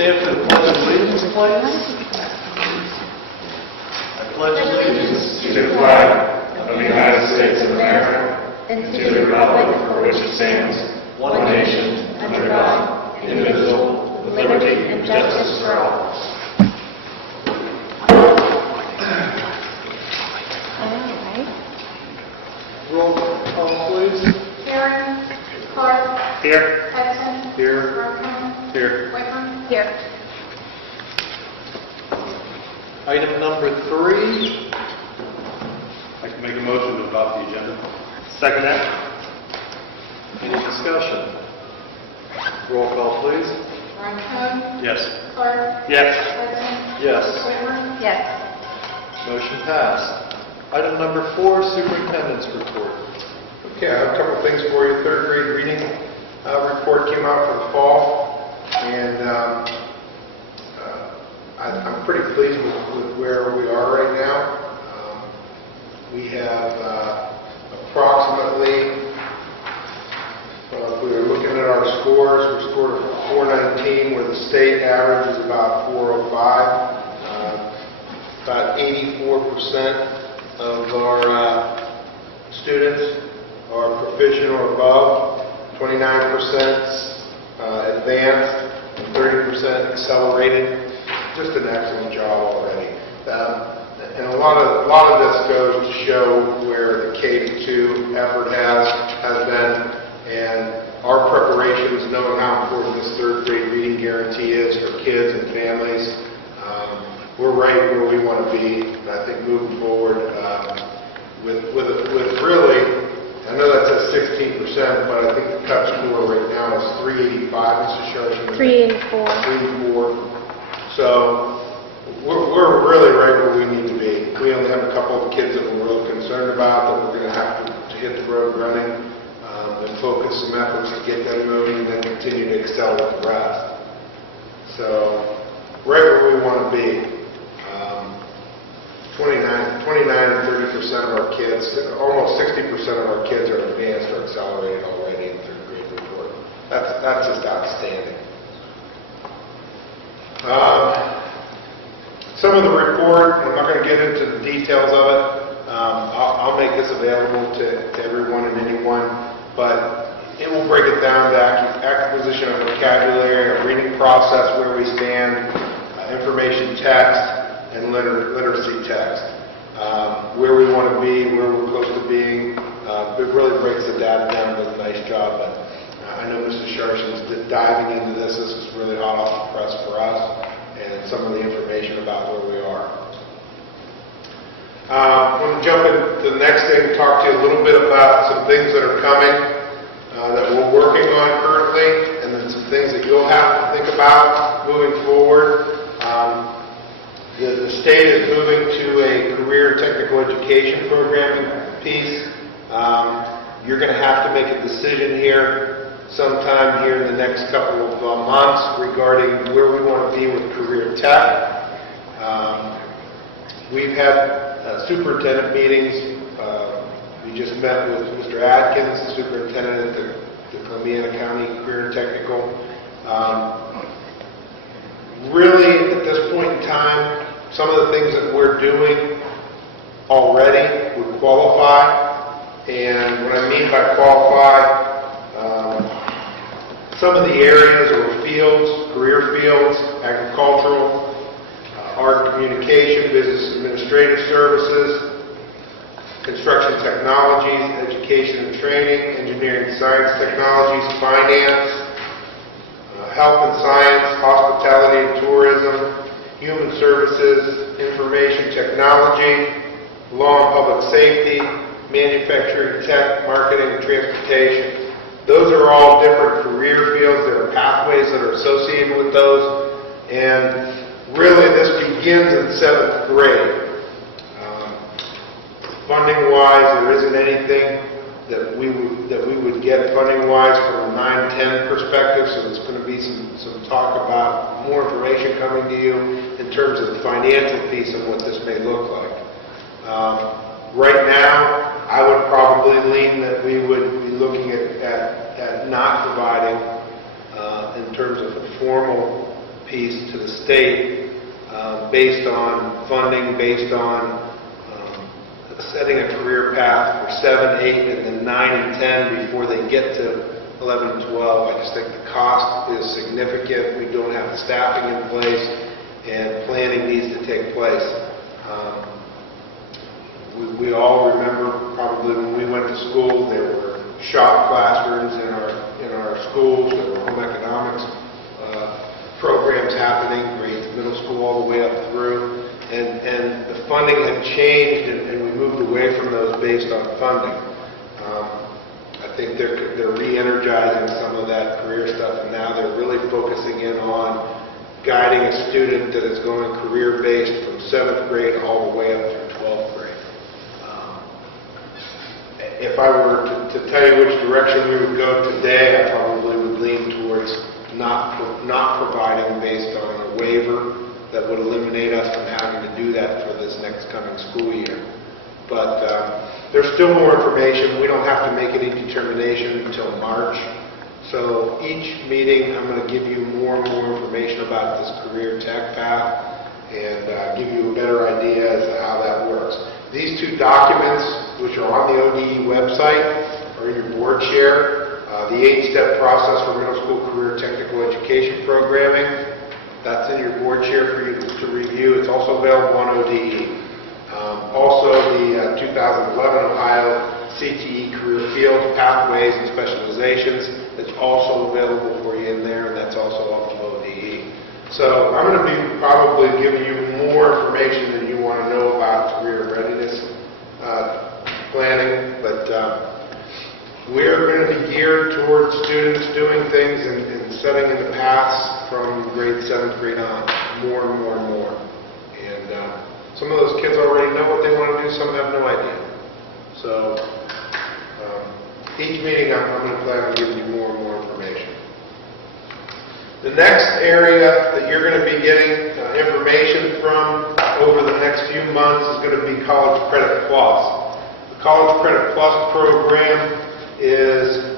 Stand for the Pledge of Allegiance, please. I pledge allegiance to the flag of the United States of America and to the republic for which it stands, one nation, under God, indivisible, with liberty and justice for all. Roll call, please. Karen, Clark, Here. Hudson, Here. Markham, Here. Whitman. Here. Item number 3. I can make a motion to adopt the agenda. Second that. Any discussion? Roll call, please. Markham, Yes. Clark, Yes. Hudson, Yes. Whitman. Yes. Motion passed. Item number 4, Superintendent's Report. Okay, I have a couple things for you. Third grade reading report came out for the fall, and I'm pretty pleased with where we are right now. We have approximately, if we were looking at our scores, we scored a 419, where the state average is about 405. About 84% of our students are proficient or above, 29% advanced, and 30% accelerated. Just an excellent job already. And a lot of this goes to show where the K-2 effort has been, and our preparations, knowing how important this third grade reading guarantee is for kids and families. We're right where we want to be, and I think moving forward with really, I know that's at 16%, but I think the cut score right now is 385, Mrs. Sharshin. 384. 384. So we're really right where we need to be. We only have a couple of kids that we're really concerned about that we're going to have to hit the road running and focus some efforts to get them moving and then continue to excel with the rest. So right where we want to be. 29 and 30% of our kids, almost 60% of our kids are advanced or accelerated already in third grade report. That's just outstanding. Some of the report, I'm not going to get into the details of it. I'll make this available to everyone and anyone, but it will break it down to acquisition of vocabulary, a reading process, where we stand, information text, and literacy text. Where we want to be, where we're close to being. It really breaks the data down, does a nice job. But I know Mrs. Sharshin's diving into this. This is really hot off the press for us, and some of the information about where we are. I'm going to jump into the next thing and talk to you a little bit about some things that are coming that we're working on currently, and then some things that you'll have to think about moving forward. The state is moving to a career technical education programming piece. You're going to have to make a decision here sometime here in the next couple of months regarding where we want to be with career tech. We've had superintendent meetings. We just met with Mr. Adkins, the superintendent at the Columbiana County Career and Technical. Really, at this point in time, some of the things that we're doing already would qualify. And what I mean by qualify, some of the areas or fields, career fields, agricultural, art and communication, business administrative services, construction technologies, education and training, engineering and science technologies, finance, health and science, hospitality and tourism, human services, information technology, law and public safety, manufacturing, tech, marketing, and transportation. Those are all different career fields. There are pathways that are associated with those. And really, this begins in 7th grade. Funding-wise, there isn't anything that we would get funding-wise from a 9-10 perspective, so there's going to be some talk about more information coming to you in terms of the financial piece of what this may look like. Right now, I would probably lean that we would be looking at not providing in terms of a formal piece to the state based on funding, based on setting a career path for 7, 8, and then 9 and 10 before they get to 11 and 12. I just think the cost is significant. We don't have the staffing in place, and planning needs to take place. We all remember probably when we went to school, there were shop classrooms in our schools, there were home economics programs happening, grade middle school all the way up through, and the funding had changed, and we moved away from those based on funding. I think they're re-energizing some of that career stuff, and now they're really focusing in on guiding a student that is going career-based from 7th grade all the way up through 12th grade. If I were to tell you which direction we would go today, I probably would lean towards not providing based on a waiver that would eliminate us from having to do that for this next coming school year. But there's still more information. We don't have to make any determination until March. So each meeting, I'm going to give you more and more information about this career tech path and give you a better idea as to how that works. These 2 documents, which are on the ODE website, are in your board share. The 8-step process for middle school career technical education programming, that's in your board share for you to review. It's also available on ODE. Also, the 2011 Ohio CTE Career Field Pathways and Specializations, it's also available for you in there, and that's also off of ODE. So I'm going to be probably giving you more information than you want to know about career readiness planning, but we're going to be geared towards students doing things and setting in the paths from grade 7th grade on, more and more and more. And some of those kids already know what they want to do, some have no idea. So each meeting I'm going to plan on giving you more and more information. The next area that you're going to be getting information from over the next few months is going to be College Credit Plus. The College Credit Plus program is,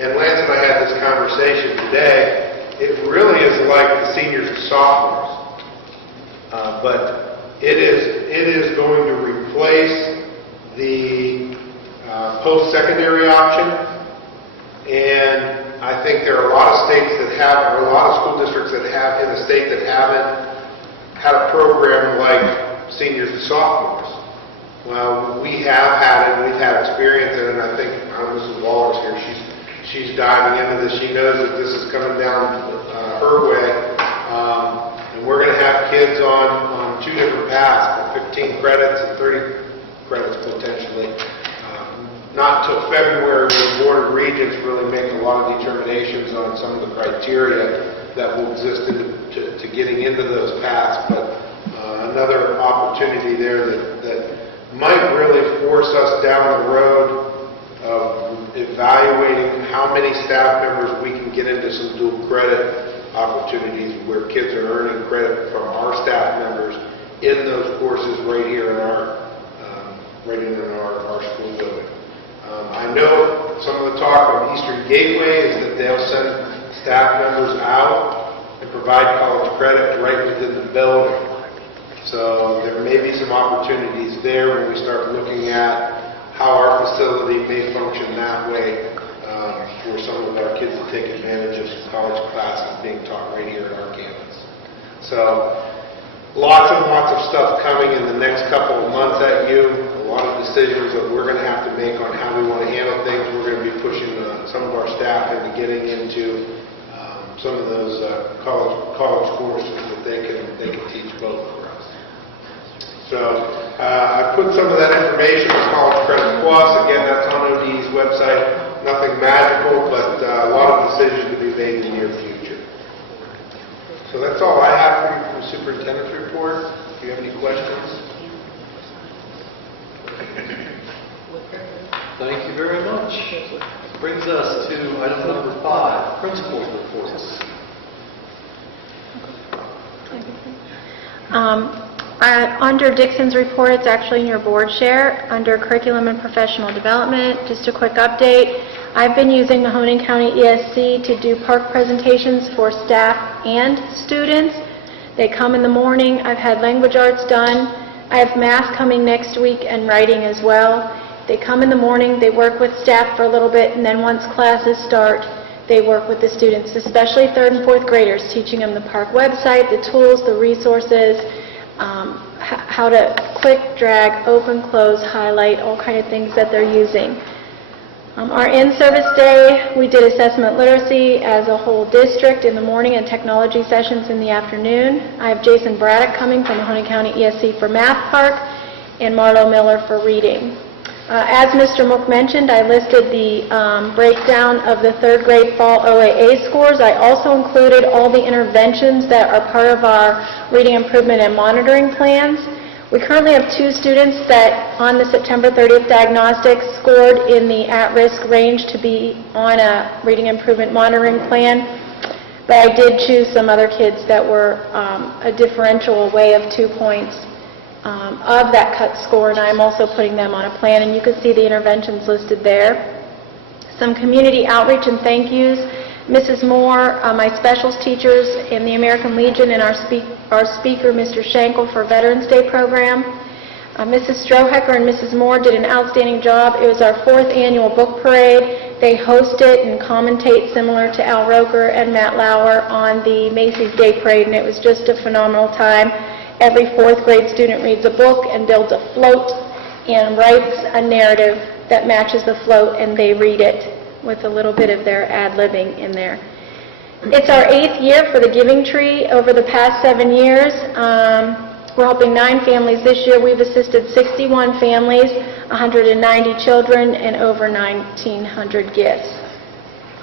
and Lance and I had this conversation today, it really is like the seniors and sophomores. But it is going to replace the post-secondary option, and I think there are a lot of states that have, or a lot of school districts that have in the state that haven't had a program like seniors and sophomores. Well, we have had it, we've had experience in it, and I think Mrs. Waller's here, she's diving into this. She knows that this is coming down her way, and we're going to have kids on 2 different paths, 15 credits and 30 credits potentially. Not until February will the Board of Regents really make a lot of determinations on some of the criteria that will exist to getting into those paths, but another opportunity there that might really force us down the road of evaluating how many staff members we can get into some dual credit opportunities where kids are earning credit from our staff members in those courses right here in our school building. I know some of the talk on Eastern Gateway is that they'll send staff members out and provide college credit right within the building. So there may be some opportunities there when we start looking at how our facility may function that way for some of our kids to take advantage of some college classes being taught right here at our campus. So lots and lots of stuff coming in the next couple of months at you. A lot of decisions that we're going to have to make on how we want to handle things. We're going to be pushing some of our staff into getting into some of those college courses that they can teach both for us. So I put some of that information on College Credit Plus. Again, that's on ODE's website. Nothing magical, but a lot of decisions to be made in the near future. So that's all I have for you from the superintendent's report. Do you have any questions? Thank you very much. Brings us to item number 5, principal's reports. Under Dixon's report, it's actually in your board share. Under curriculum and professional development, just a quick update. I've been using Mahoning County ESC to do park presentations for staff and students. They come in the morning. I've had language arts done. I have math coming next week and writing as well. They come in the morning, they work with staff for a little bit, and then once classes start, they work with the students, especially 3rd and 4th graders, teaching them the park website, the tools, the resources, how to click, drag, open, close, highlight, all kind of things that they're using. Our in-service day, we did assessment literacy as a whole district in the morning and technology sessions in the afternoon. I have Jason Braddock coming from Mahoning County ESC for Math Park and Marlo Miller for reading. As Mr. Mook mentioned, I listed the breakdown of the 3rd grade fall OAA scores. I also included all the interventions that are part of our reading improvement and monitoring plans. We currently have 2 students that on the September 30th diagnostics scored in the at-risk range to be on a reading improvement monitoring plan. But I did choose some other kids that were a differential away of 2 points of that cut score, and I'm also putting them on a plan, and you can see the interventions listed there. Some community outreach and thank yous. Mrs. Moore, my specials teachers in the American Legion, and our speaker, Mr. Schenkel, for Veterans Day program. Mrs. Strohecker and Mrs. Moore did an outstanding job. It was our 4th annual book parade. They host it and commentate similar to Al Roker and Matt Lauer on the Macy's Day Parade, and it was just a phenomenal time. Every 4th grade student reads a book and builds a float and writes a narrative that matches the float, and they read it with a little bit of their ad-libbing in there. It's our 8th year for the Giving Tree. Over the past 7 years, we're helping 9 families this year. We've assisted 61 families, 190 children, and over 1,900 gifts.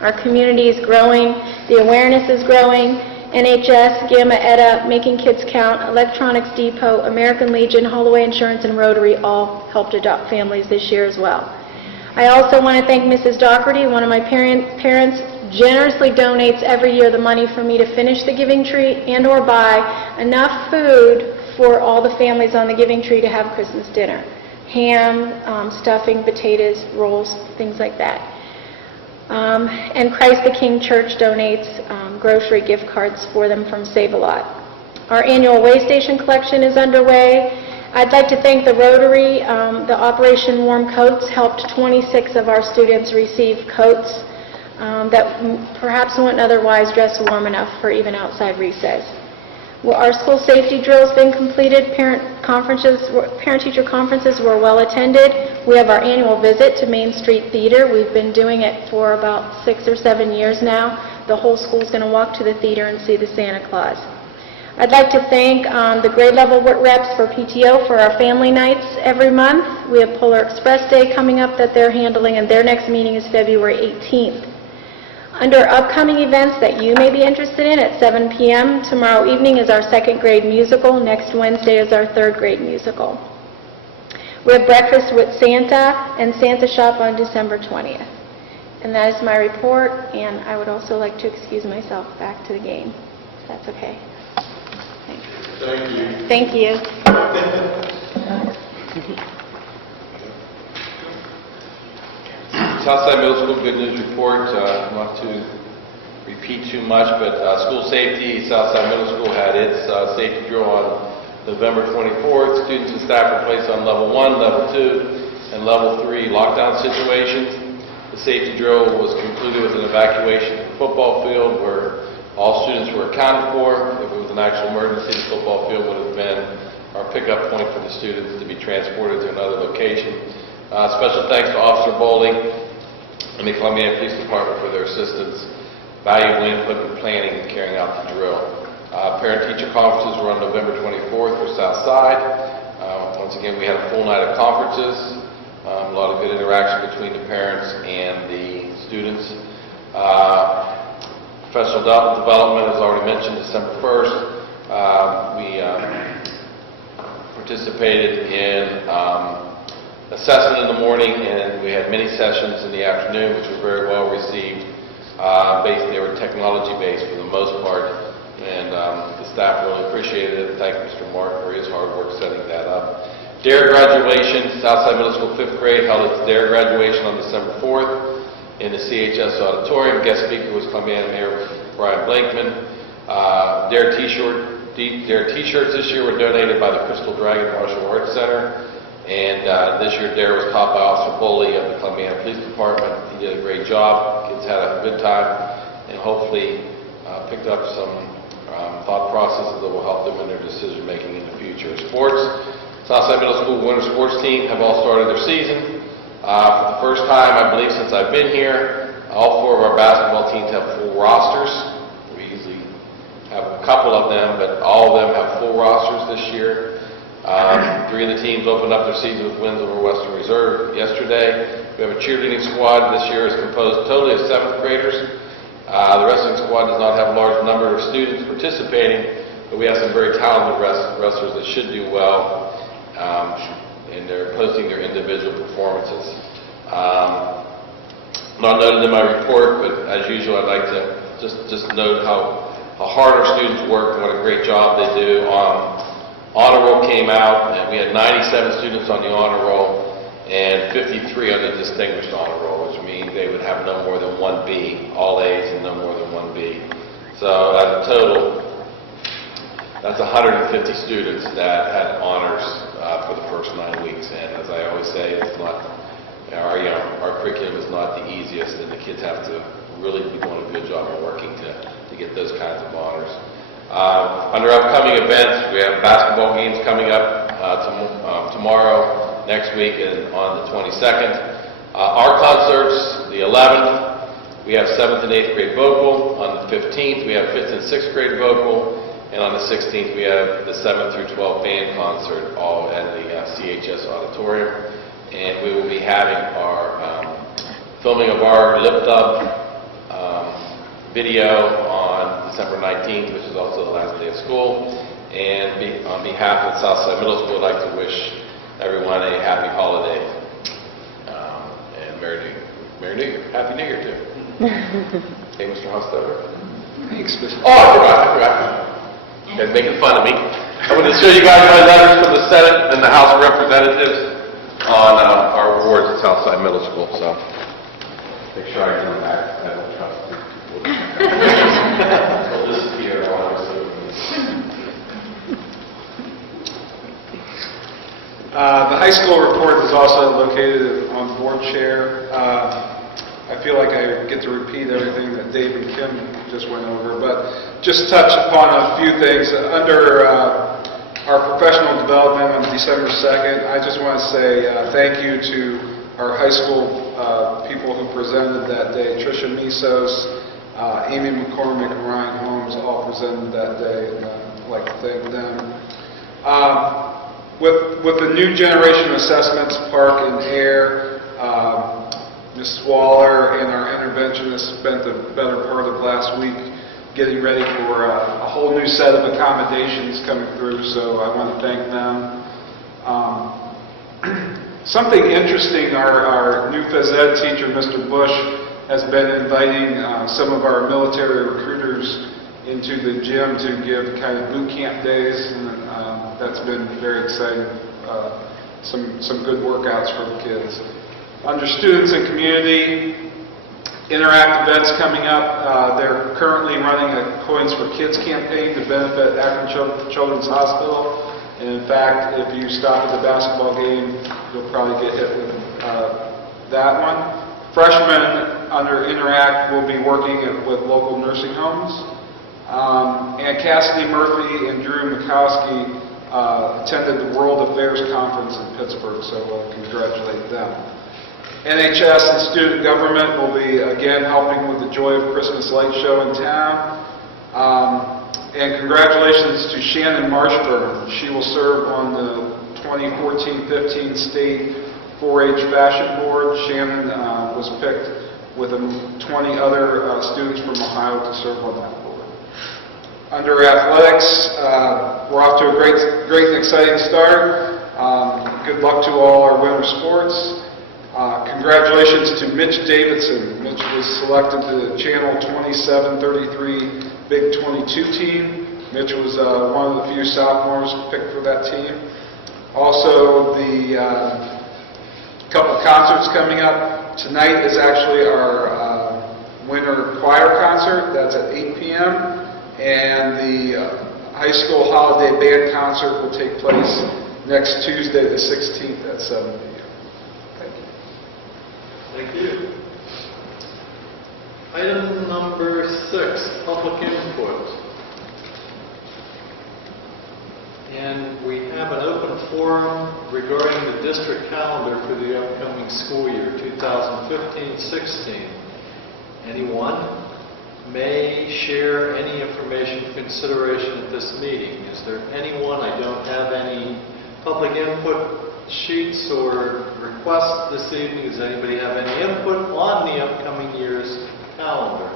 Our community is growing. The awareness is growing. NHS, Gamma Eta, Making Kids Count, Electronics Depot, American Legion, Holloway Insurance, and Rotary all helped adopt families this year as well. I also want to thank Mrs. Doherty. One of my parents generously donates every year the money for me to finish the Giving Tree and or buy enough food for all the families on the Giving Tree to have Christmas dinner. Ham, stuffing, potatoes, rolls, things like that. And Christ the King Church donates grocery gift cards for them from Save-A-Lot. Our annual way station collection is underway. I'd like to thank the Rotary. The Operation Warm Coats helped 26 of our students receive coats that perhaps wouldn't otherwise dress warm enough for even outside recess. Well, our school safety drill has been completed. Parent-teacher conferences were well attended. We have our annual visit to Main Street Theater. We've been doing it for about 6 or 7 years now. The whole school is going to walk to the theater and see the Santa Claus. I'd like to thank the grade level reps for PTO for our family nights every month. We have Polar Express Day coming up that they're handling, and their next meeting is February 18th. Under upcoming events that you may be interested in, at 7 p.m. tomorrow evening is our 2nd grade musical. Next Wednesday is our 3rd grade musical. We have breakfast with Santa and Santa Shop on December 20th. And that is my report, and I would also like to excuse myself back to the game, if that's okay. Thanks. Thank you. Thank you. Southside Middle School Good News Report. Not to repeat too much, but school safety, Southside Middle School had its safety drill on November 24th. Students and staff were placed on level 1, level 2, and level 3 lockdown situations. The safety drill was concluded with an evacuation of the football field where all students were accounted for. If it was an actual emergency, the football field would have been our pickup point for the students to be transported to another location. Special thanks to Officer Bowling and the Columbiana Police Department for their assistance, valuable input in planning and carrying out the drill. Parent-teacher conferences were on November 24th for Southside. Once again, we had a full night of conferences, a lot of good interaction between the parents and the students. Professional development, as already mentioned, December 1st. We participated in assessment in the morning, and we had many sessions in the afternoon, which were very well received. They were technology-based for the most part, and the staff really appreciated it. Thank Mr. Mark for his hard work setting that up. DARE graduation, Southside Middle School 5th grade held its DARE graduation on December 4th in the CHS auditorium. Guest speaker was Columbiana Mayor Brian Blankman. Their T-shirts this year were donated by the Crystal Dragon Martial Arts Center. And this year, Dare was taught by Officer Bully of the Columbiana Police Department. He did a great job. Kids had a good time, and hopefully picked up some thought processes that will help them in their decision making in the future. Sports, Southside Middle School winter sports team have all started their season. For the first time, I believe, since I've been here, all 4 of our basketball teams have full rosters. We usually have a couple of them, but all of them have full rosters this year. 3 of the teams opened up their season with wins over Western Reserve yesterday. We have a cheerleading squad this year is composed totally of 7th graders. The wrestling squad does not have a large number of students participating, but we have some very talented wrestlers that should do well, and they're posting their individual performances. Not noted in my report, but as usual, I'd like to just note how hard our students work and what a great job they do. Honor roll came out, and we had 97 students on the honor roll and 53 on the distinguished honor roll, which means they would have no more than 1 B, all A's and no more than 1 B. So at a total, that's 150 students that had honors for the first 9 weeks. And as I always say, it's not our curriculum is not the easiest, and the kids have to really be doing a good job of working to get those kinds of honors. Under upcoming events, we have basketball games coming up tomorrow, next week, and on the 22nd. Our concerts, the 11th, we have 7th and 8th grade vocal. On the 15th, we have 5th and 6th grade vocal. And on the 16th, we have the 7th through 12th band concert, all at the CHS auditorium. And we will be having our filming of our lip dub video on December 19th, which is also the last day of school. And on behalf of Southside Middle School, I'd like to wish everyone a happy holiday and Merry New Year. Happy New Year, too. Hey, Mr. Hostover. Thanks, Mr. Oh, I forgot. You guys making fun of me. I'm going to show you guys my letters from the Senate and the House of Representatives on our awards at Southside Middle School. So make sure I come back. I don't trust you. They'll disappear honestly. The high school report is also located on board chair. I feel like I get to repeat everything that Dave and Kim just went over, but just touch upon a few things. Under our professional development on December 2nd, I just want to say thank you to our high school people who presented that day. Tricia Misos, Amy McCormick, and Ryan Holmes all presented that day, and I'd like to thank them. With the new generation assessments, Park and Air, Ms. Waller and our interventionist spent the better part of last week getting ready for a whole new set of accommodations coming through, so I want to thank them. Something interesting, our new phys ed teacher, Mr. Bush, has been inviting some of our military recruiters into the gym to give kind of boot camp days, and that's been very exciting. Some good workouts for the kids. Under students and community, Interact events coming up. They're currently running a Coins for Kids campaign to benefit Akron Children's Hospital. And in fact, if you stop at the basketball game, you'll probably get hit with that one. Freshmen under Interact will be working with local nursing homes. And Cassidy Murphy and Drew Mikowski attended the World Affairs Conference in Pittsburgh, so we'll congratulate them. NHS and student government will be again helping with the Joy of Christmas Light Show in town. And congratulations to Shannon Marshburn. She will serve on the 2014-15 State 4-H Fashion Board. Shannon was picked with 20 other students from Ohio to serve on that board. Under athletics, we're off to a great and exciting start. Good luck to all our winter sports. Congratulations to Mitch Davidson. Mitch was selected to the Channel 2733 Big 22 team. Mitch was one of the few sophomores picked for that team. Also, the couple concerts coming up. Tonight is actually our concert, that's at 8 p.m. And the high school holiday band concert will take place next Tuesday, the 16th at 7 p.m. Thank you. Thank you. Item number 6, public input. And we have an open forum regarding the district calendar for the upcoming school year, 2015-16. Anyone may share any information for consideration at this meeting. Is there anyone? I don't have any public input sheets or requests this evening. Does anybody have any input on the upcoming year's calendar?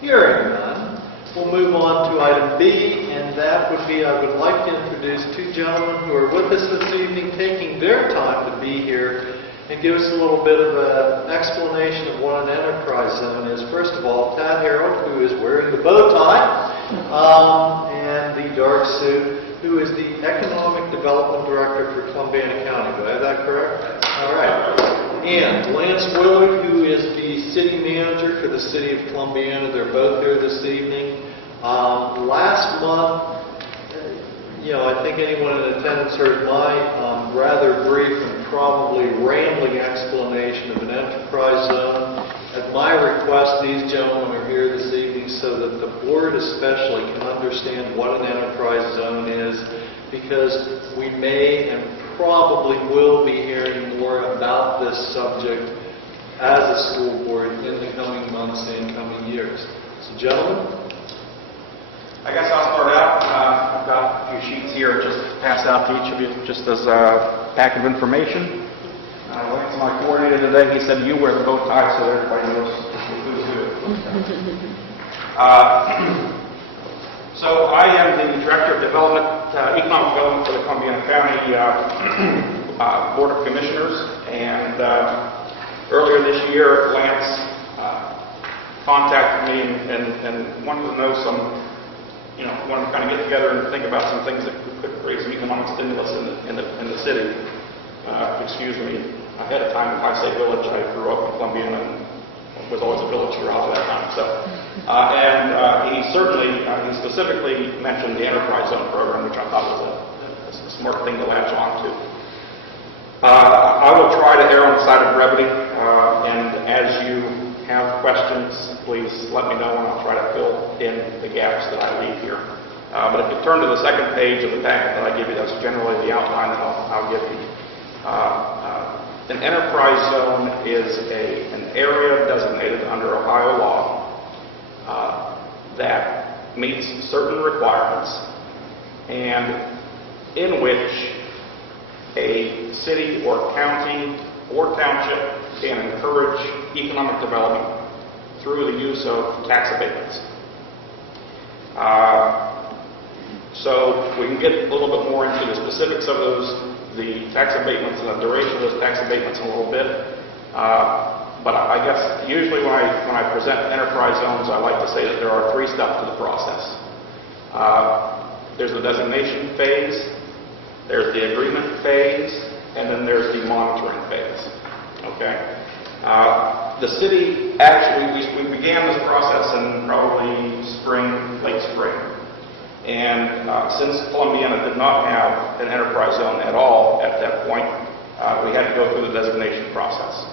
Hearing none, we'll move on to item B, and that would be, I would like to introduce 2 gentlemen who are with us this evening, taking their time to be here and give us a little bit of an explanation of what an enterprise zone is. First of all, Tad Harold, who is wearing the bow tie and the dark suit, who is the Economic Development Director for Columbiana County. Do I have that correct? All right. And Lance Willard, who is the City Manager for the City of Columbiana. They're both here this evening. Last month, I think anyone in attendance heard my rather brief and probably rambling explanation of an enterprise zone. At my request, these gentlemen are here this evening so that the board especially can understand what an enterprise zone is, because we may and probably will be hearing more about this subject as a school board in the coming months and coming years. So, gentlemen? I guess I'll start out. I've got a few sheets here just passed out to each of you just as a pack of information. I went to my coordinator today. He said, you wear the bow tie so everybody knows who's who. So I am the Director of Economic Development for the Columbiana County Board of Commissioners. And earlier this year, Lance contacted me and wanted to know wanted to kind of get together and think about some things that could create some economic stimulus in the city. Excuse me, ahead of time in High State Village. I grew up in Columbiana and was always a village girl at that time. So, he specifically mentioned the Enterprise Zone program, which I thought was a smart thing to latch on to. I will try to err on the side of brevity, and as you have questions, please let me know and I'll try to fill in the gaps that I leave here. But if you turn to the second page of the packet that I give you, that's generally the outline that I'll give you. An enterprise zone is an area designated under Ohio law that meets certain requirements and in which a city or county or township can encourage economic development through the use of tax abatements. So we can get a little bit more into the specifics of the tax abatements and the duration of those tax abatements in a little bit. But I guess usually when I present enterprise zones, I like to say that there are 3 steps to the process. There's the designation phase, there's the agreement phase, and then there's the monitoring phase. Okay. The city actually, we began this process in probably late spring. And since Columbiana did not have an enterprise zone at all at that point, we had to go through the designation process.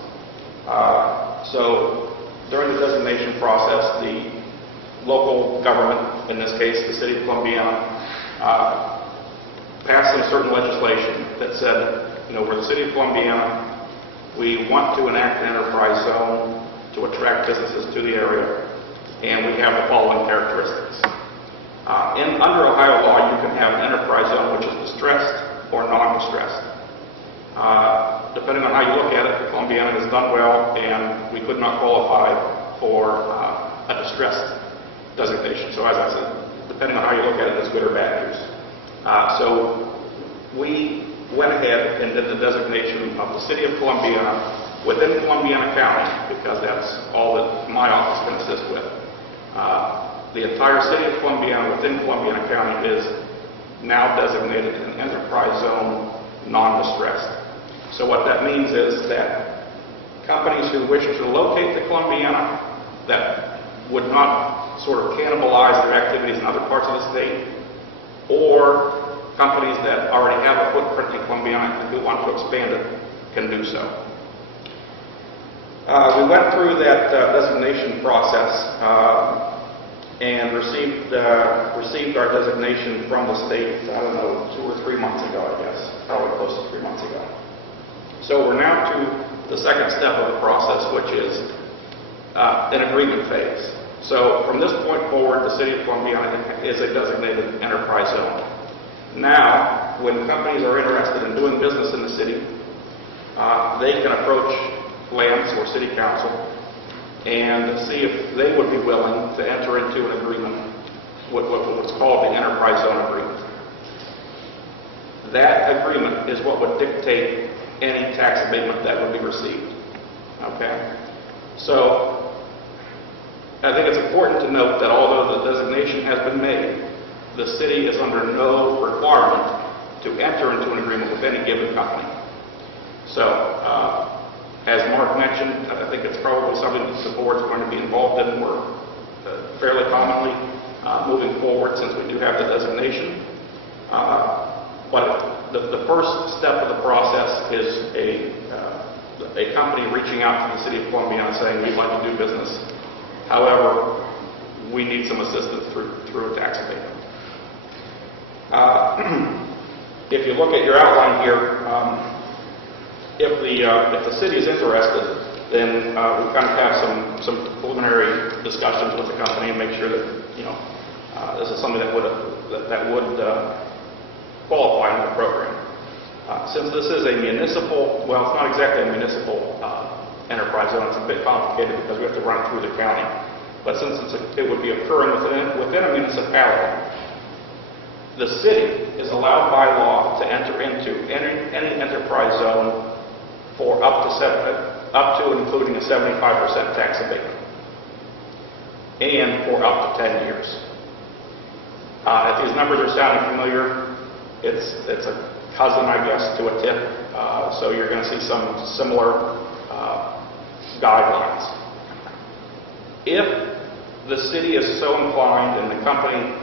So during the designation process, the local government, in this case the city of Columbiana, passed some certain legislation that said, we're the city of Columbiana, we want to enact an enterprise zone to attract businesses to the area, and we have the following characteristics. Under Ohio law, you can have an enterprise zone which is distressed or non-distressed. Depending on how you look at it, Columbiana has done well, and we could not qualify for a distressed designation. So as I said, depending on how you look at it, it's good or bad news. So we went ahead and did the designation of the city of Columbiana within Columbiana County, because that's all that my office can assist with. The entire city of Columbiana within Columbiana County is now designated an enterprise zone non-distressed. So what that means is that companies who wish to locate to Columbiana that would not sort of cannibalize their activities in other parts of the state, or companies that already have a footprint in Columbiana and who want to expand it can do so. We went through that designation process and received our designation from the state, I don't know, 2 or 3 months ago, I guess, probably close to 3 months ago. So we're now to the second step of the process, which is an agreement phase. So from this point forward, the City of Columbiana is a designated enterprise zone. Now, when companies are interested in doing business in the city, they can approach Lance or City Council and see if they would be willing to enter into an agreement, what's called the enterprise zone agreement. That agreement is what would dictate any tax abatement that would be received. Okay? So, I think it's important to note that although the designation has been made, the city is under no requirement to enter into an agreement with any given company. So, as Mark mentioned, I think it's probably something that the board is going to be involved in more fairly commonly moving forward, since we do have the designation. But the first step of the process is a company reaching out to the City of Columbiana saying, we'd like to do business. However, we need some assistance through a tax abatement. If you look at your outline here, if the city is interested, then we kind of have some preliminary discussions with the company and make sure that this is something that would qualify in the program. Since this is a municipal, well, it's not exactly a municipal enterprise zone, it's a bit complicated because we have to run it through the county. But since it would be occurring within a municipality, the city is allowed by law to enter into any enterprise zone for up to and including a 75% tax abatement, and for up to 10 years. If these numbers are sounding familiar, it's a cousin, I guess, to a tip. So you're going to see some similar guidelines. If the city is so inclined and the company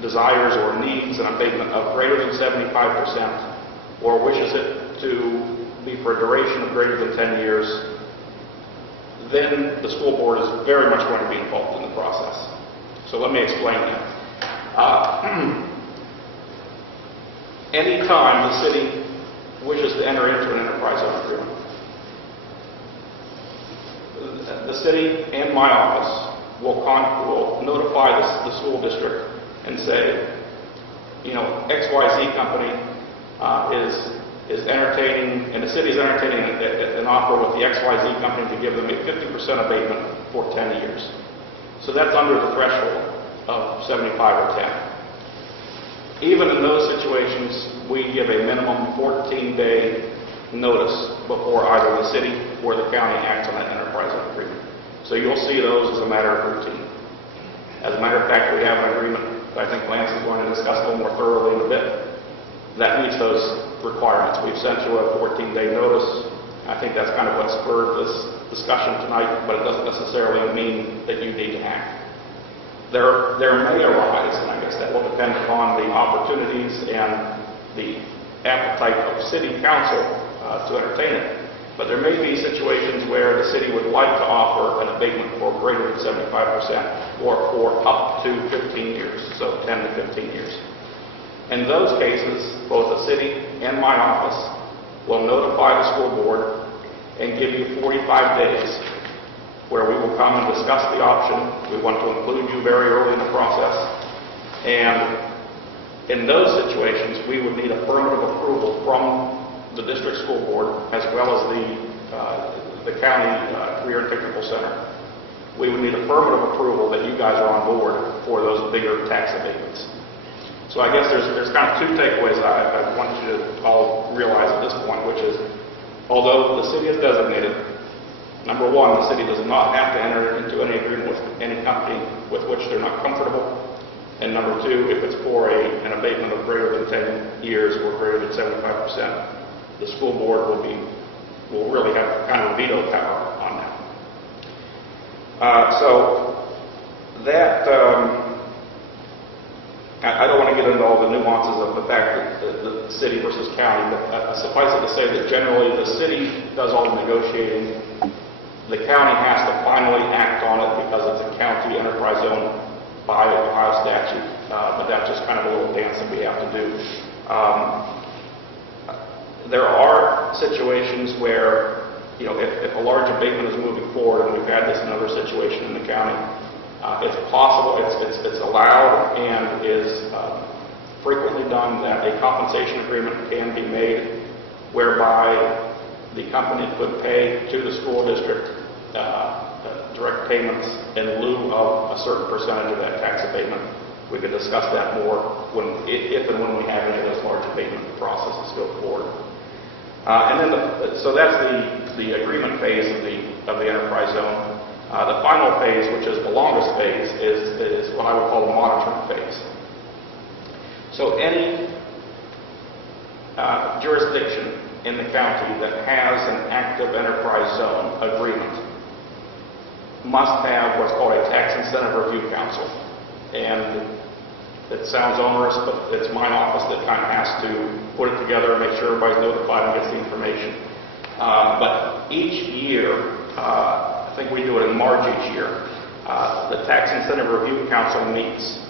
desires or needs an abatement of greater than 75%, or wishes it to be for a duration of greater than 10 years, then the school board is very much going to be involved in the process. So let me explain that. Any time the city wishes to enter into an enterprise zone agreement, the city and my office will notify the school district and say, XYZ company is entertaining, and the city is entertaining an offer with the XYZ company to give them a 50% abatement for 10 years. So that's under the threshold of 75 or 10. Even in those situations, we give a minimum 14-day notice before either the city or the county acts on that enterprise zone agreement. So you'll see those as a matter of routine. As a matter of fact, we have an agreement that I think Lance is going to discuss a little more thoroughly in a bit that meets those requirements. We've sent you a 14-day notice. I think that's kind of what spurred this discussion tonight, but it doesn't necessarily mean that you need to act. There may arise, and I guess that will depend upon the opportunities and the appetite of city council to entertain it. But there may be situations where the city would like to offer an abatement for greater than 75% or for up to 15 years, so 10 to 15 years. In those cases, both the city and my office will notify the school board and give you 45 days where we will come and discuss the option. We want to include you very early in the process. And in those situations, we would need affirmative approval from the district school board as well as the county career and technical center. We would need affirmative approval that you guys are on board for those bigger tax abatements. So I guess there's kind of two takeaways I want you to all realize at this point, which is, although the city is designated, number one, the city does not have to enter into any agreement with any company with which they're not comfortable. And number two, if it's for an abatement of greater than 10 years or greater than 75%, the school board will be will really have kind of veto power on that. So that, I don't want to get into all the nuances of the fact that the city versus county, but suffice it to say that generally the city does all the negotiating. The county has to finally act on it because it's a county enterprise zone by Ohio statute, but that's just kind of a little dance that we have to do. There are situations where, you know, if a large abatement is moving forward, and we've had this in another situation in the county, it's possible, it's allowed and is frequently done that a compensation agreement can be made whereby the company could pay to the school district direct payments in lieu of a certain percentage of that tax abatement. We could discuss that more if and when we have any of those large abatement processes go forward. And then, so that's the agreement phase of the enterprise zone. The final phase, which is the longest phase, is what I would call the monitoring phase. So any jurisdiction in the county that has an active enterprise zone agreement must have what's called a tax incentive review council. And it sounds onerous, but it's my office that kind of has to put it together and make sure everybody's notified and gets the information. But each year, I think we do it in March each year, the Tax Incentive Review Council meets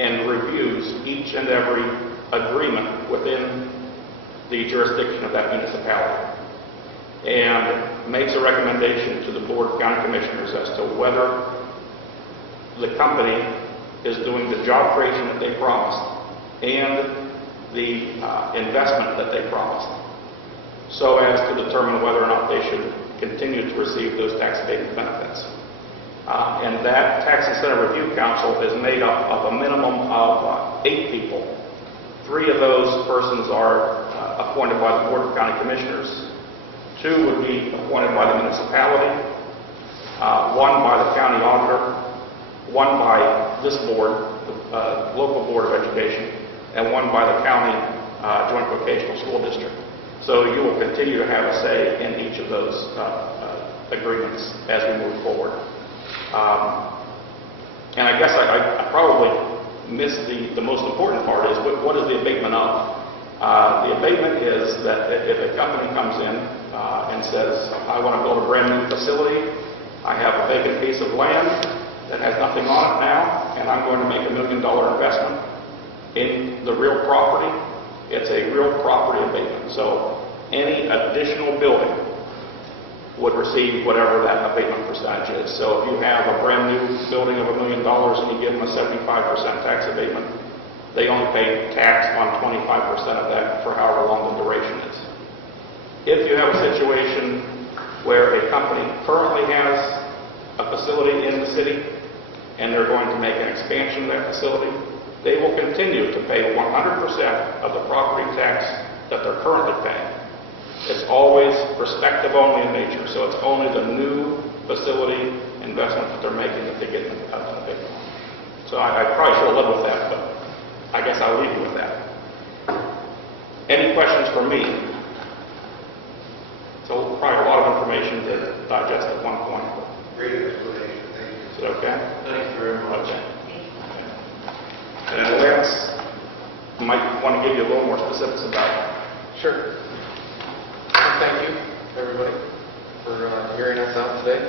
and reviews each and every agreement within the jurisdiction of that municipality and makes a recommendation to the Board of County Commissioners as to whether the company is doing the job creation that they promised and the investment that they promised, so as to determine whether or not they should continue to receive those tax abatement benefits. And that Tax Incentive Review Council is made up of a minimum of 8 people. 3 of those persons are appointed by the Board of County Commissioners. 2 would be appointed by the municipality, 1 by the county auditor, 1 by this board, the local Board of Education, and 1 by the county joint vocational school district. So you will continue to have a say in each of those agreements as we move forward. And I guess I probably missed the most important part is what is the abatement of? The abatement is that if a company comes in and says, I want to build a brand new facility, I have a vacant piece of land that has nothing on it now, and I'm going to make $1 million investment in the real property, it's a real property abatement. So any additional building would receive whatever that abatement percentage is. So if you have a brand new building of $1 million and you give them a 75% tax abatement, they only pay tax on 25% of that for however long the duration is. If you have a situation where a company currently has a facility in the city and they're going to make an expansion of that facility, they will continue to pay 100% of the property tax that they're currently paying. It's always prospective only in nature, so it's only the new facility investment that they're making that they get an abatement. So I probably should have lived with that, but I guess I'll leave you with that. Any questions for me? So probably a lot of information to digest at one point. Great explanation. Thank you. Is it okay? Thank you very much. Okay. And Lance might want to give you a little more specifics about it. Sure. Thank you, everybody, for hearing us out today.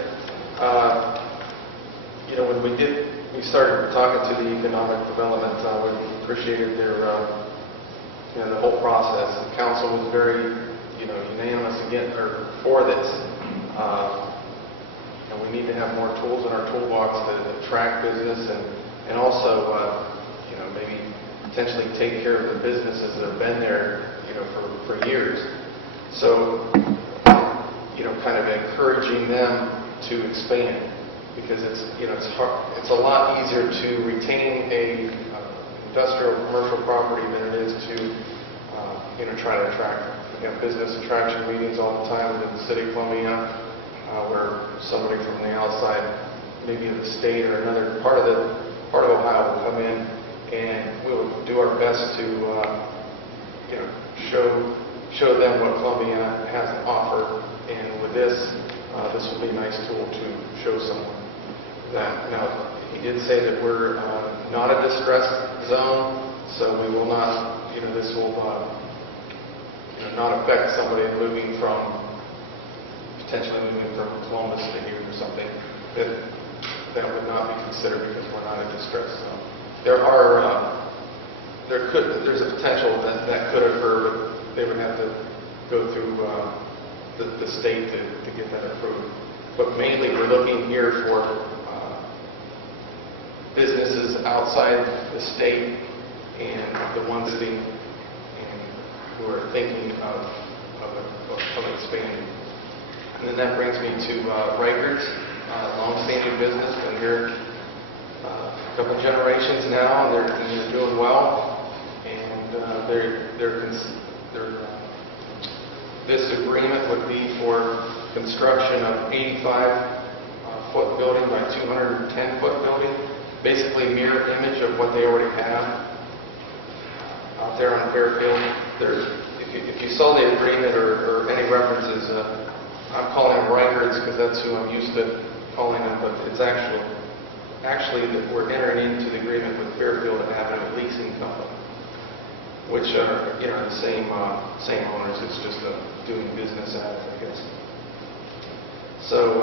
You know, when we started talking to the economic development, we appreciated their, you know, the whole process. The council was very, you know, unanimous for this. And we need to have more tools in our toolbox to attract business and also, you know, maybe potentially take care of the businesses that have been there, you know, for years. So, you know, kind of encouraging them to expand, because it's, you know, it's a lot easier to retain a industrial commercial property than it is to, you know, try to attract, you know, business attraction meetings all the time in the city of Columbiana, where somebody from the outside, maybe of the state or another part of Ohio will come in, and we'll do our best to, you know, show them what Columbiana has to offer And with this, this will be a nice tool to show someone that. Now, he did say that we're not a distressed zone, so we will not, this will not affect somebody potentially moving from Columbus to here or something. That would not be considered because we're not a distressed zone. There's a potential that could occur, but they would have to go through the state to get that approved. But mainly, we're looking here for businesses outside the state and the ones who are thinking of expanding. And then that brings me to Reichert's, long-standing business, been here a couple generations now, and they're doing well. And this agreement would be for construction of 85-foot building by 210-foot building. Basically mirror image of what they already have out there on Fairfield. If you saw the agreement or any references, I'm calling them Reichert's because that's who I'm used to calling them, but it's actually that we're entering into the agreement with Fairfield Avenue Leasing Company, which are the same owners. It's just doing business at it, I guess. So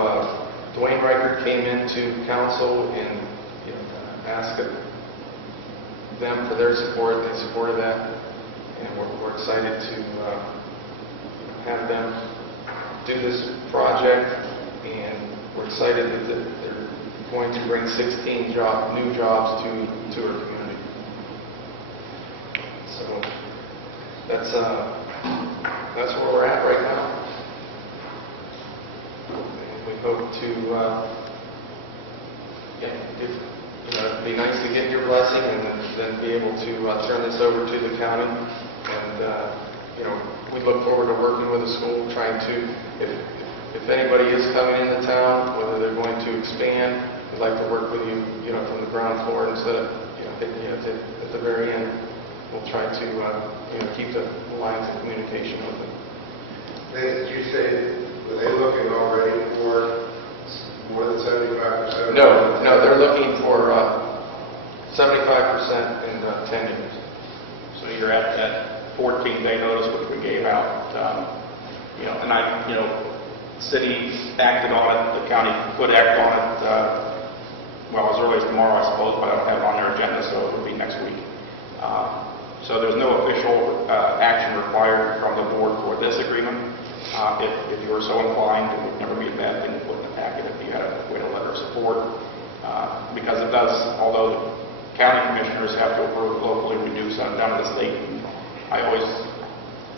Dwayne Reichert came into council and asked them for their support. They supported that, and we're excited to have them do this project, and we're excited that they're going to bring 16 new jobs to our community. So that's where we're at right now. And we hope to it'd be nice to get your blessing and then be able to turn this over to the county. And we look forward to working with the school, trying to, if anybody is coming into town, whether they're going to expand, we'd like to work with you, from the ground floor instead of, hitting you at the very end. We'll try to, keep the lines of communication open. Did you say, were they looking already for more than 75%? No, they're looking for 75% in 10 years. So you're at that 14-day notice which we gave out, and the city acted on it, the county could act on it, as early as tomorrow, I suppose, but I don't have it on their agenda, so it would be next week. So there's no official action required from the board for this agreement. If you were so inclined, it would never be a bad thing to put in the packet if you had a way to letter of support, because it does, although county commissioners have to approve locally, we do send down to the state. And I always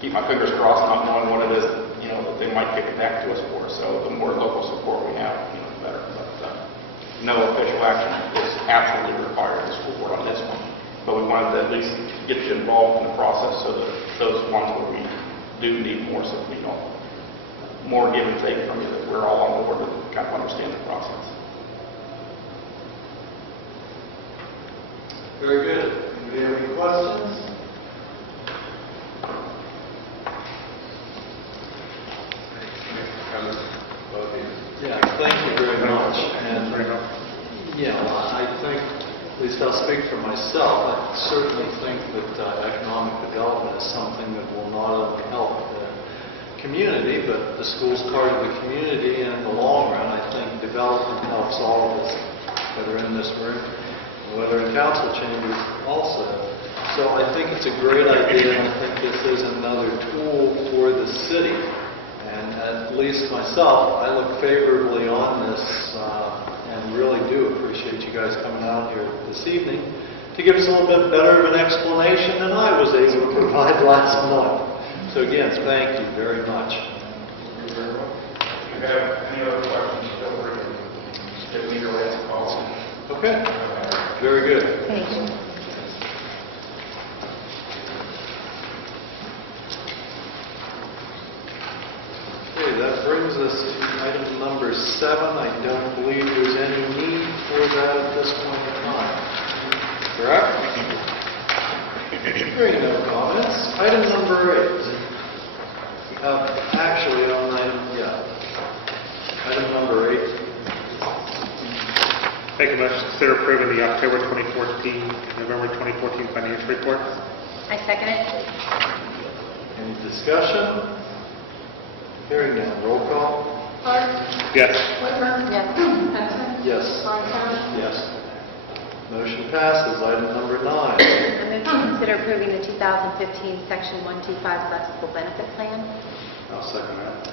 keep my fingers crossed, not knowing what it is, that they might kick it back to us for. So the more local support we have, the better. But no official action is absolutely required in the school board on this one. But we wanted to at least get you involved in the process so that those ones where we do need more, more give and take from you, that we're all on board to kind of understand the process. Very good. Do you have any questions? Yeah, thank you very much. And I think, at least I'll speak for myself, I certainly think that economic development is something that will not only help the community, but the school's part of the community, and in the long run, I think development helps all of us, whether in this room, whether in council chambers also. So I think it's a great idea, and I think this is another tool for the city. And at least myself, I look favorably on this, and really do appreciate you guys coming out here this evening to give us a little bit better of an explanation than I was able to provide last month. So again, thank you very much. If you have any other questions, feel free to give me your last call. Okay. Very good. Thank you. Okay, that brings us to item number 7. I don't believe there's any need for that at this point in time. Correct? Hearing no comments. Item number 8. Actually, on item, Item number 8. Make a motion to consider approving the October 2014 and November 2014 financial reports. I second it. Any discussion? Hearing none, roll call. Clark. Yes. Whitmer. Yes. Hudson. Yes. Ronco. Yes. Motion passes. Item number 9. I move to consider approving the 2015 Section 125 Flexible Benefit Plan. I'll second that.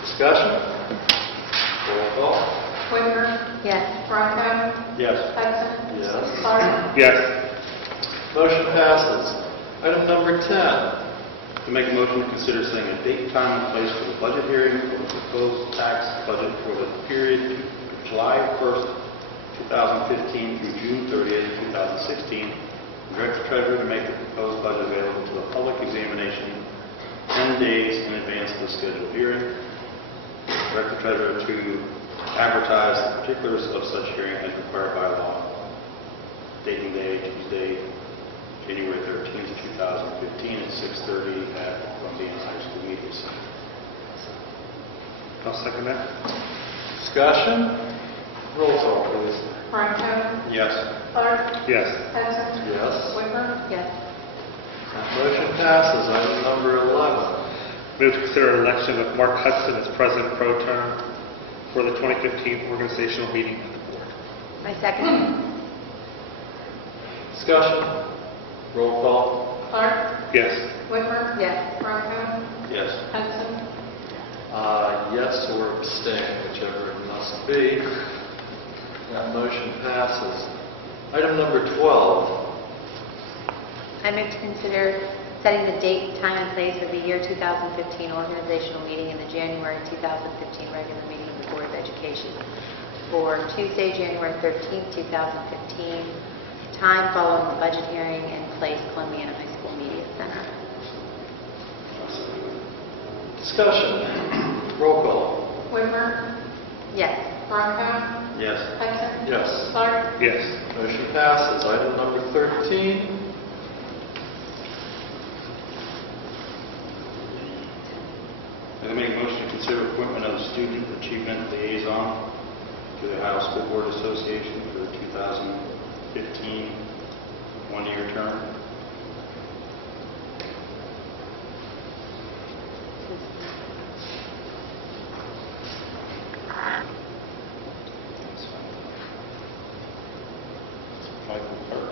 Discussion? Roll call. Whitmer. Yes. Ronco. Yes. Hudson. Yes. Clark. Yes. Motion passes. Item number 10. To make a motion to consider setting a date, time, and place for the budget hearing for the proposed tax budget for the period July 1st, 2015 through June 30th, 2016. Direct the treasurer to make the proposed budget available to the public examination 10 days in advance of the scheduled hearing. Direct the treasurer to advertise the particulars of such hearing as required by law. Dating day, Tuesday, January 13th, 2015 at 6:30 at Columbiana High School Media Center. I'll second that. Discussion? Roll call, please. Ronco. Yes. Clark. Yes. Hudson. Yes. Whitmer. Yes. Motion passes. Item number 11. Move to consider election of Mark Hudson as president pro tem for the 2015 organizational meeting of the board. I second Discussion? Roll call. Clark. Yes. Whitmer. it. Yes. Ronco. Yes. Hudson. Yes or abstain, whichever it must be. That motion passes. Item number 12. I move to consider setting the date, time, and place of the year 2015 organizational meeting and the January 2015 regular meeting of the Board of Education for Tuesday, January 13th, 2015, time following the budget hearing, and place Columbiana High School Media Center. Discussion. Roll call. Whitmer. Yes. Ronco. Yes. Hudson. Yes. Clark. Yes. Motion passes. Item number 13. I make a motion to consider appointment of the Student Achievement Liaison to the Ohio School Board Association for the 2015 one-year term. Michael Park.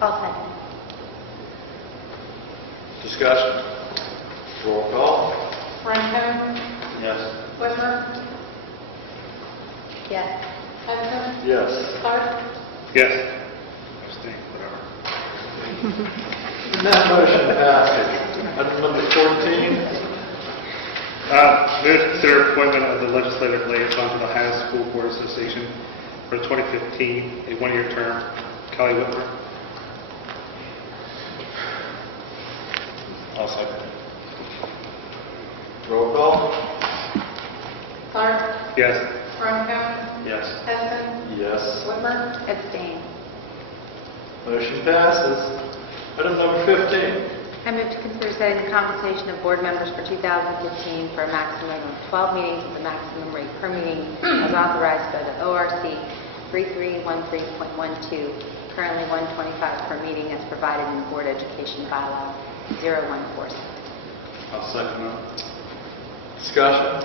I'll second. Discussion. Roll call. Ronco. Yes. Whitmer. Yes. Hudson. Yes. Clark. Yes. Abstain, whatever. That motion passes. Item number 14. Move to consider appointment of the legislative liaison to the Ohio School Board Association for 2015, a one-year term. Kelly Whitmer. I'll second. Roll call. Clark. Yes. Ronco. Yes. Hudson. Yes. Whitmer. Abstain. Motion passes. Item number 15. I move to consider setting the compensation of board members for 2015 for a maximum of 12 meetings at the maximum rate per meeting as authorized by the ORC 3313.12, currently $125 per meeting as provided in the Board Education Bylaw 0146. I'll second that. Discussion.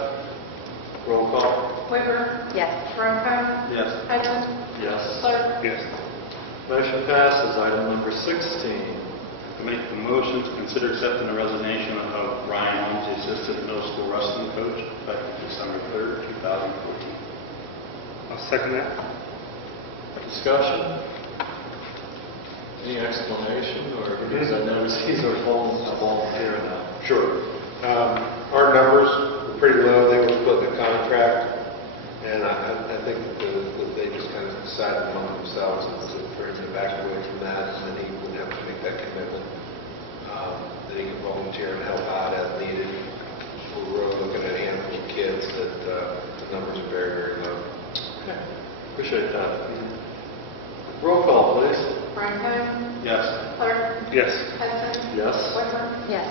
Roll call. Whitmer. Yes. Ronco. Yes. Hudson. Yes. Clark. Yes. Motion passes. Item number 16. I make the motion to consider accepting the resignation of Ryan Holmes, the assistant middle school wrestling coach, effective December 3rd, 2014. I'll second that. Discussion. Any explanation, or because I noticed he's a volunteer now? Sure. Our numbers were pretty low. They were split the contract, and I think that they just kind of decided among themselves for him to back away from that, and then he wouldn't have to make that commitment. That he could volunteer and help out as needed. We're really looking at a handful of kids that the numbers are very, very low. Okay. Appreciate that. Roll call, please. Ronco. Yes. Clark. Yes. Hudson. Yes. Whitmer. Yes.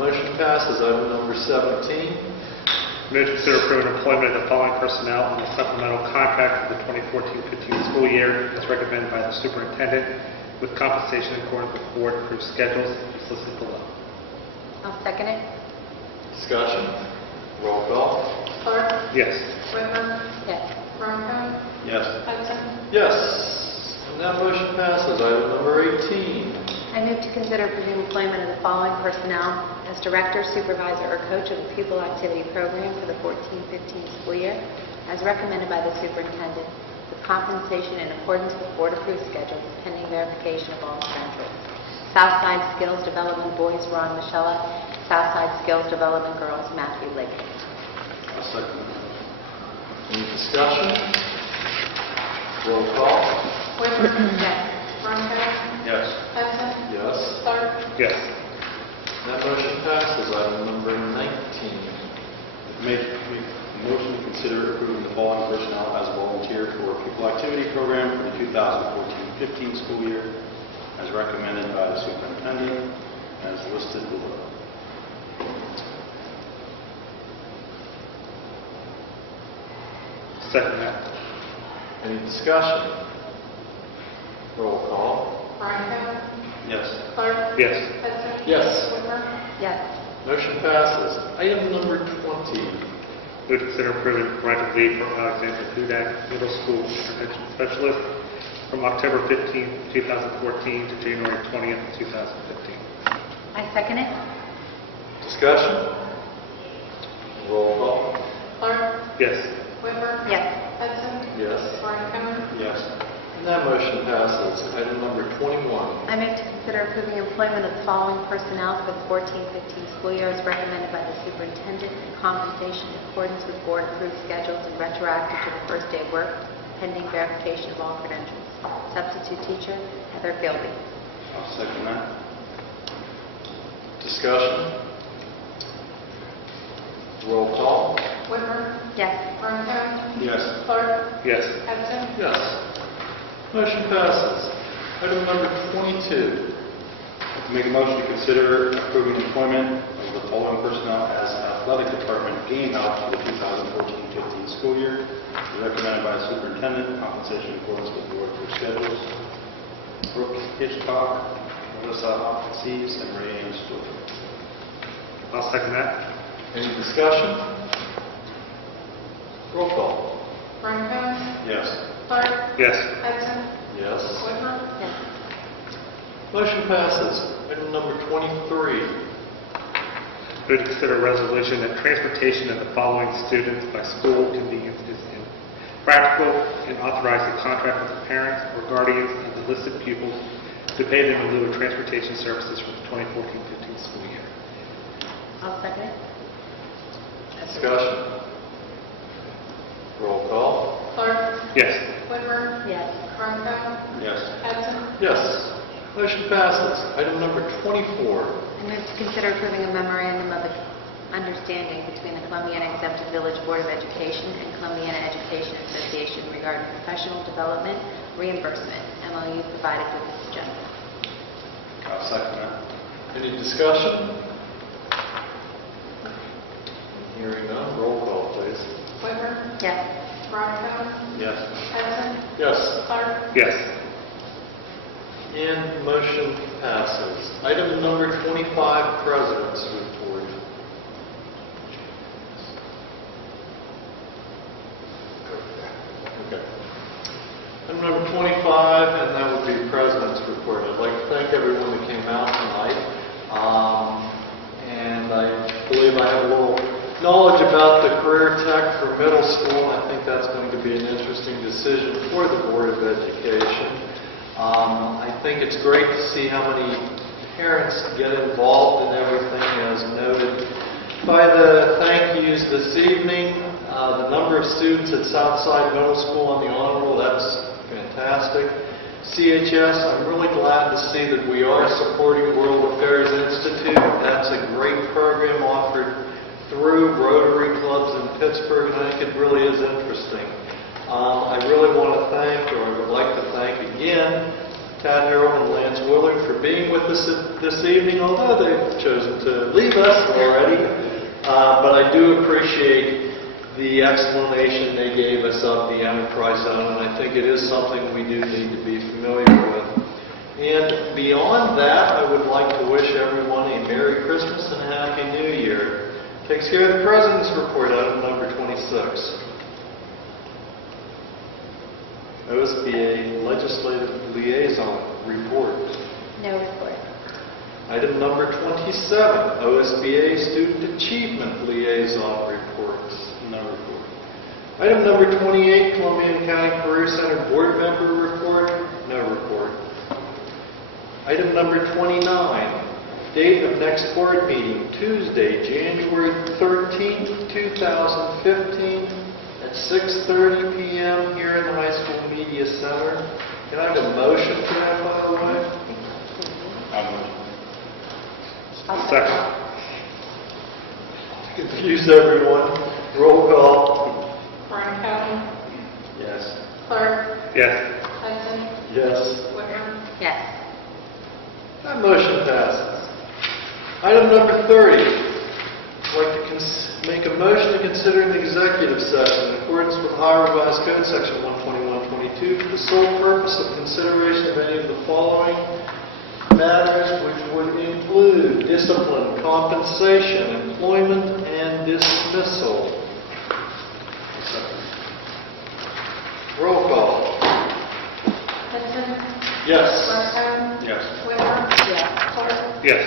motion passes. Item number 17. Move to consider approving employment of the following personnel on a supplemental contract for the 2014-15 school year as recommended by the superintendent with compensation in accordance with board approved schedules as listed below. I'll second it. Discussion. Roll call. Clark. Yes. Whitmer. Yes. Ronco. Yes. Hudson. Yes. And that motion passes. Item number 18. I move to consider approving employment of the following personnel as director, supervisor, or coach of the pupil activity program for the 14-15 school year, as recommended by the superintendent, with compensation in accordance with board-approved schedules pending verification of all credentials. Southside Skills Development Boys, Ron Michella. Southside Skills Development Girls, Matthew Lake. I'll second that. Any discussion? Roll call. Whitmer. Yes. Ronco. Yes. Hudson. Yes. Clark. Yes. That motion passes. Item number 19. Make a motion to consider approving the following personnel as volunteer for a pupil activity program for the 2014-15 school year, as recommended by the superintendent, as listed below. Second that. Any discussion? Roll call. Ronco. Yes. Clark. Yes. Hudson. Yes. Whitmer. Yes. Motion passes. Item number 20. Move to consider approving parental leave for Alexander Hudak, middle school intervention specialist, from October 15, 2014 to January 20th, 2015. I second it. Discussion? Roll call. Clark. Yes. Whitmer. Yes. Hudson. Yes. Ronco. Yes. And that motion passes. Item number 21. I move to consider approving employment of the following personnel for the 14-15 school year as recommended by the superintendent and compensation in accordance with board-approved schedules and retroactive to the first day of work, pending verification of all credentials. Substitute teacher, Heather Gilby. I'll second that. Discussion? Roll call. Whitmer. Yes. Ronco. Yes. Clark. Yes. Hudson. Yes. Motion passes. Item number 22. Make a motion to consider approving employment of the following personnel as athletic department game help for the 2014-15 school year, as recommended by the superintendent, compensation in accordance with board approved schedules. Brooke Hitchcock, Melissa Hopkins, and Ray Ann Stewart. I'll second that. Any discussion? Roll call. Ronco. Yes. Clark. Yes. Hudson. Yes. Whitmer. Yes. Motion passes. Item number 23. Move to consider a resolution that transportation of the following students by school convenience is impractical and authorize a contract with the parents or guardians of the listed pupils to pay them in lieu of transportation services for the 2014-15 school year. I'll second it. Discussion? Roll call. Clark. Yes. Whitmer. Yes. Ronco. Yes. Hudson. Yes. Motion passes. Item number 24. I move to consider approving a memorandum of understanding between the Columbiana Exempted Village Board of Education and Columbiana Education Association regarding professional development reimbursement. MOU provided with this agenda. I'll second that. Any discussion? Hearing none, roll call, please. Whitmer. Yes. Ronco. Yes. Hudson. Yes. Clark. Yes. And motion passes. Item number 25, President's Report. Okay. Item number 25, and that would be President's Report. I'd like to thank everyone that came out tonight. And I believe I have a little knowledge about the career tech for middle school. I think that's going to be an interesting decision for the Board of Education. I think it's great to see how many parents get involved in everything, as noted by the thank yous this evening. The number of students at Southside Middle School on the honor roll, that's fantastic. CHS, I'm really glad to see that we are supporting World Affairs Institute. That's a great program offered through Rotary clubs in Pittsburgh, and I think it really is interesting. I really want to thank, or I would like to thank again, Tad Harrell and Lance Willard for being with us this evening, although they've chosen to leave us already. But I do appreciate the explanation they gave us of the enterprise zone, and I think it is something we do need to be familiar with. And beyond that, I would like to wish everyone a Merry Christmas and a Happy New Year. Takes care of the President's Report, item number 26. OSBA Legislative Liaison Report. No report. Item number 27, OSBA Student Achievement Liaison Reports. No report. Item number 28, Columbiana County Career Center Board Member Report. No report. Item number 29, date of next board meeting, Tuesday, January 13th, 2015, at 6:30 p.m. here in the High School Media Center. Can I have a motion for that, by the way? Second. Confuse everyone. Roll call. Martin Yes. Clark, Yes. Hudson, Yes. Whitmer. Yes. That motion passes. Item number 30. I'd like to make a motion to consider an executive session in accordance with Ohio Revised Code Section 121.22 for the sole purpose of consideration of any of the following matters, which would include discipline, compensation, employment, and dismissal. Roll call. Hudson, Yes. Martin, Yes. Whitmer. Yes. Clark. Yes.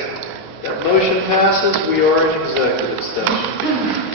That motion passes. We are in executive session.